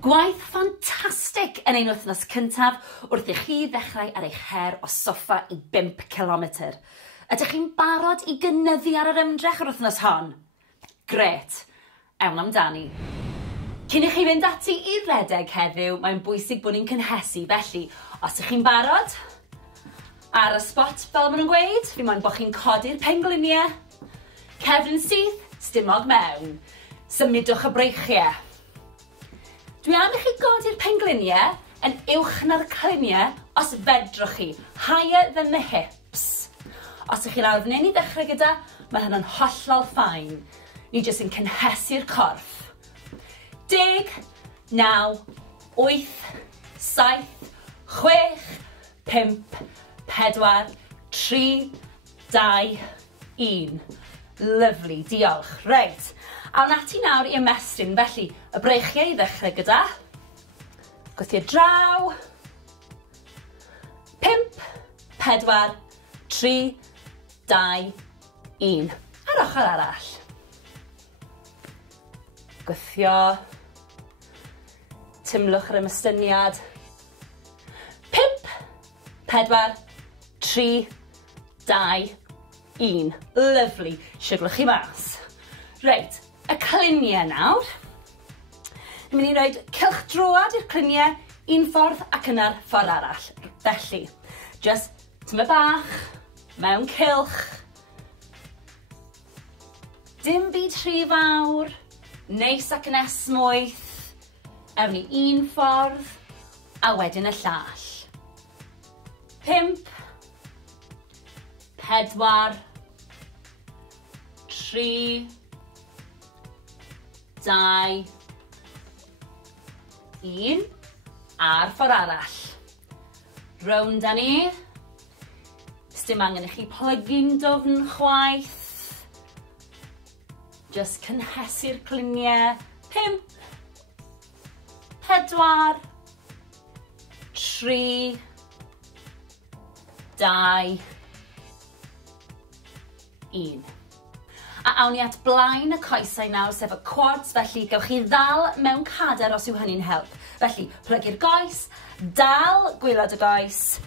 Gwaith ffantastig yn ein wythnos cyntaf wrth i chi ddechrau ar eich her o soffa i 5 km. Ydych chi'n barod i gynyddu ar yr ymdrech yr wythnos hon? Gret, ewn amdani. Cyn i chi fynd ati i redeg heddiw, mae'n bwysig bod ni'n cynhesu, felly os ych chi'n barod, ar y spot fel maen nhw'n gweud, fi moyn bod chi'n codi'r pengliniau, cefn syth, stumog mewn, symudwch y breichiau. Dwi am i chi godi'r pengliniau yn uwch na'r cliniau os fedrwch chi, higher than the hips. Os ych chi lawr fan hyn i ddechrau gyda, mae hynny'n hollol ffain. Ni jyst yn cynhesu'r corff. 10, 9, 8, 7, 6, 5, 4, 3, 2, 1. Lyfli, diolch. Reit. Awn ati nawr i ymestyn, felly y breichiau i ddechrau gyda. Gwthio draw. 5, 4, 3, 2, 1. Ar ochr arall. Gwthio. Tumlwch yr ymystyniad. 5, 4, 3, 2, 1. Lyfli. Siglwch chi mas. Reit. Y cliniau nawr. Ni'n mynd i roed cylchdroad i'r cliniau un ffordd ac yna'r ffordd arall. Felly, just tyma bach, mewn cylch. Dim byd rhy fawr, neis ac yn esmwyth. Ewn ni un ffordd, a wedyn y llall. 5, 4, 3, 2, 1, a'r ffordd arall. Rownd â ni. Sdim angen i chi plygu'n dofn chwaith. Just cynhesu'r cliniau. 5, 4, 3, 2, 1. A awn ni at blaen y coesau nawr, sef y quads, felly gewch chi ddal mewn cader os yw hynny'n help. Felly, plygu'r goes, dal gwylod y goes,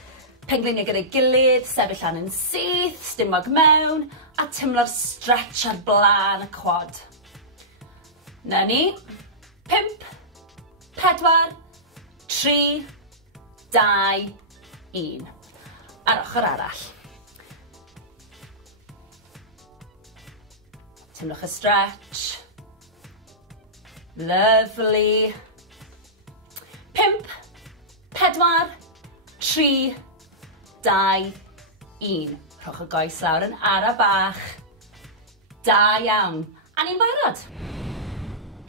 pengliniau gyda'i gilydd, sefyll lan yn syth, stumog mewn, a tymlo'r stretch ar blaen y quad. Na ni. 5, 4, 3, 2, 1. Ar ochr arall. Tymlwch y stretch. Lovely. 5, 4, 3, 2, 1. Rhowch y goes lawr yn ara bach. Da iawn. A ni'n barod.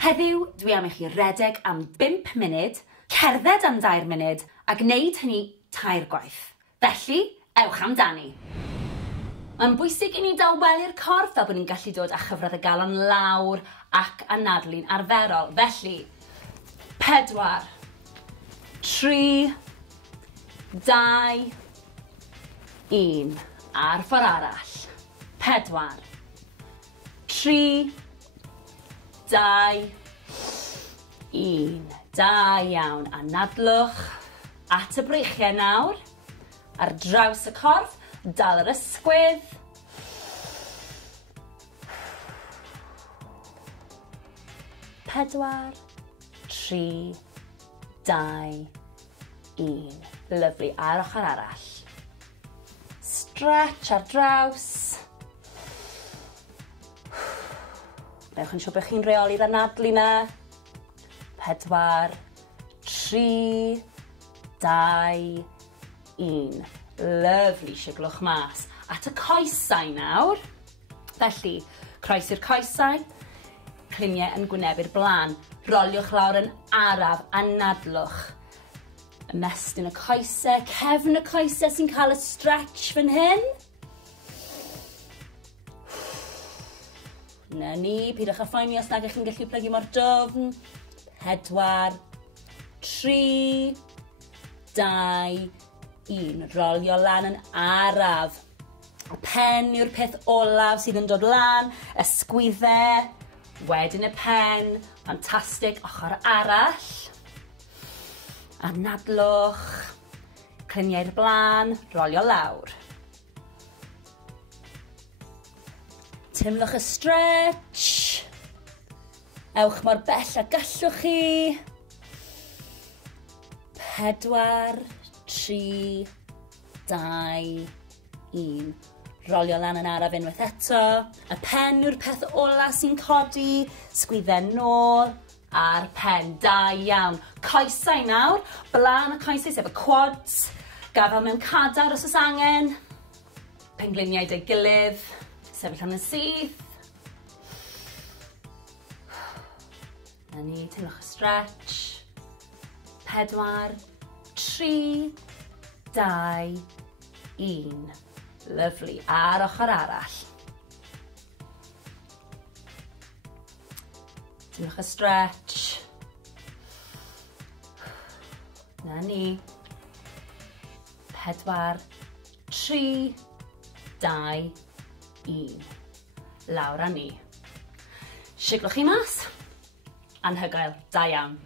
Heddiw, dwi am i chi redeg am 5 munud, cerdded am 2 munud, a gwneud hynny 3 gwaith. Felly, ewch amdani. Mae'n bwysig i ni daweli'r corff fel bod ni'n gallu dod â chyfradd y galon lawr ac anadlu'n arferol. Felly, 4, 3, 2, 1. A'r ffordd arall. 4, 3, 2, 1. Da iawn. Anadlwch at y breichiau nawr. Ar draws y corff. Dal yr ysgwydd. 4, 3, 2, 1. Lyfli. A'r ochr arall. Stretch ar draws. Newch yn siŵr bod chi'n reoli'r anadlu na. 4, 3, 2, 1. Lyfli, siglwch mas. At y coesau nawr. Felly, croesi'r coesau. Cliniau yn gwynebu'r blaen. Roliwch lawr yn araf, anadlwch. Ymestyn y coesau, cefn y coesau sy'n cael y stretch fan hyn. Na ni, pidwch â phoeni os nag ych chi'n gallu plygu mor dofn. 4, 3, 2, 1. Rolio lan yn araf. Y pen yw'r peth olaf sydd yn dod lan. Ysgwyddau. Wedyn y pen. Fantastic. Ochr arall. Anadlwch, cliniau'r blaen, rolio lawr. Timlwch y stretch. Ewch mor bell a gallwch chi. 4, 3, 2, 1. Rolio lan yn araf unwaith eto. Y pen yw'r peth ola sy'n codi. Sgwydden nôl a'r pen. Da iawn. Coesau nawr. Blaen y coesau sef y quads. Gafel mewn cadar os oes angen. Pengliniau dy gilydd. Sefyll am y syth. Na ni, teimlwch y stretch. 4, 3, 2, 1. Lyfli. Ar ochr arall. Teimlwch y stretch. Na ni. 4, 3, 2, 1. Lawr â ni. Siglwch chi mas. Anhygoel. Da iawn.